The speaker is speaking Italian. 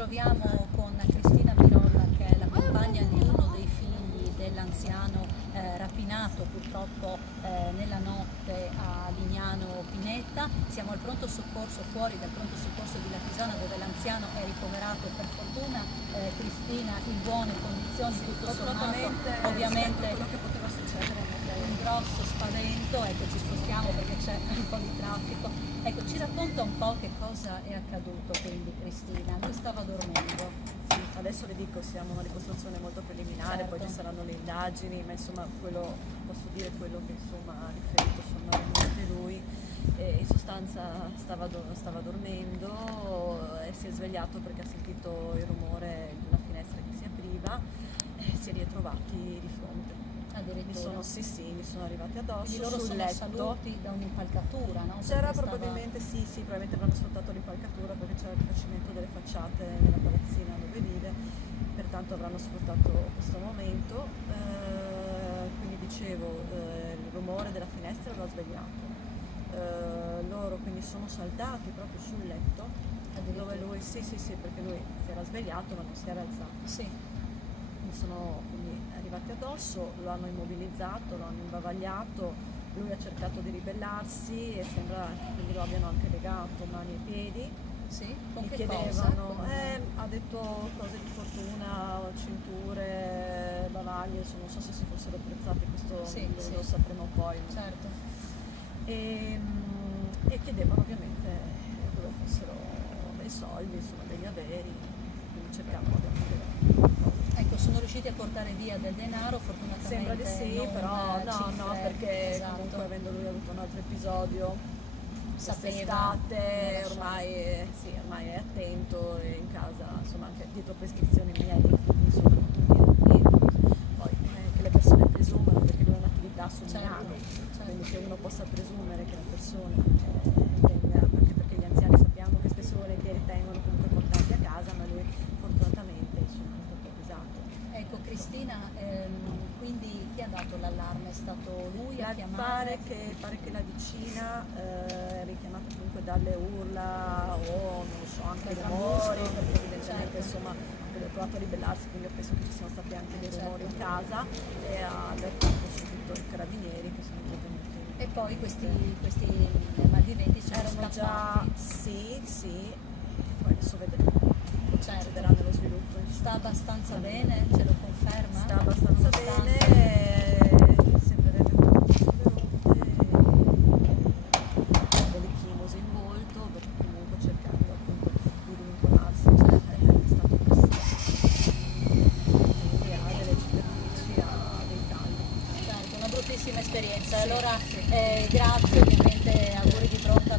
troviamo con Cristina Mirolla, che è la compagna di uno dei figli dell'anziano rapinato purtroppo nella notte a Lignano Pineta. Siamo al pronto soccorso, fuori dal pronto soccorso di Latisana, dove l'anziano è ricoverato e per fortuna Cristina in buone condizioni, tutto sommato, ovviamente quello che poteva succedere. un grosso spavento. Ecco, ci spostiamo perché c'è un po' di traffico. Ecco, ci racconta un po' che cosa è accaduto quindi Cristina. Lui stava dormendo. Sì, adesso le dico, siamo a una ricostruzione molto preliminare, Certo. poi ci saranno le indagini, ma insomma quello, posso dire quello che insomma ha riferito sommariamente lui. In sostanza stava dormendo e si è svegliato perché ha sentito il rumore di una finestra che si apriva e si è ritrovati di fronte. Addirittura. Mi sono arrivati addosso Quindi loro sul sono letto. saliti da un'impalcatura, no? C'era Perché probabilmente, sì, probabilmente avranno sfruttato l'impalcatura perché c'era il rifacimento delle facciate nella palazzina dove vive, pertanto avranno sfruttato questo momento. Quindi dicevo, il rumore della finestra lo ha svegliato. Loro quindi sono saltati proprio sul letto, dove lui, sì, perché lui si era svegliato ma non si era alzato. Sì. Sono quindi arrivati addosso, lo hanno immobilizzato, lo hanno imbavagliato, lui ha cercato di ribellarsi e sembra che quindi lo abbiano anche legato mani e piedi. Sì? Con Gli che chiedevano, cosa? ha detto cose di fortuna, cinture, bavaglie, non so se si fossero apprezzati, questo Sì, lo sì. sapremo poi. Certo. E chiedevano ovviamente dove fossero dei soldi, insomma degli averi, quindi cercavano di avere. Ecco, sono riusciti a portare via del denaro, fortunatamente. Sembra di sì, non però no, cifre, perché esatto. comunque avendo lui avuto un altro episodio Sapeva, quest'estate, ormai è attento e in casa, insomma anche dietro prescrizioni mediche, insomma non può dire niente. Poi che le persone presumano, perché lui è un'attività sul Milano, quindi che uno possa presumere che la persona tenga, anche perché gli anziani sappiamo che spesso e volentieri tengono comunque portati a casa, ma lui fortunatamente insomma è stato avvisato. Ecco Cristina, quindi chi ha dato l'allarme? È stato lui a chiamare? Pare che la vicina richiamata comunque dalle urla o non so, anche Dal rumori, trambusto, perché evidentemente certo. insomma ha provato a ribellarsi, quindi io penso che ci siano stati anche dei rumori in Certo. casa e ha avvertito subito i carabinieri che sono intervenuti. E poi questi malviventi sono Erano già, scappati. sì, poi adesso vedremo, Certo. succederà nello sviluppo. Sta abbastanza bene? Ce lo conferma? Sta abbastanza Nonostante- bene, sembrerebbe che non fosse delle chimosi in volto, perché comunque cercando appunto di vincolarsi, è stato così. Quindi ha delle cicatrici, ha dei tagli. Certo, una bruttissima esperienza. Sì, Allora, sì. grazie, ovviamente auguri di pronto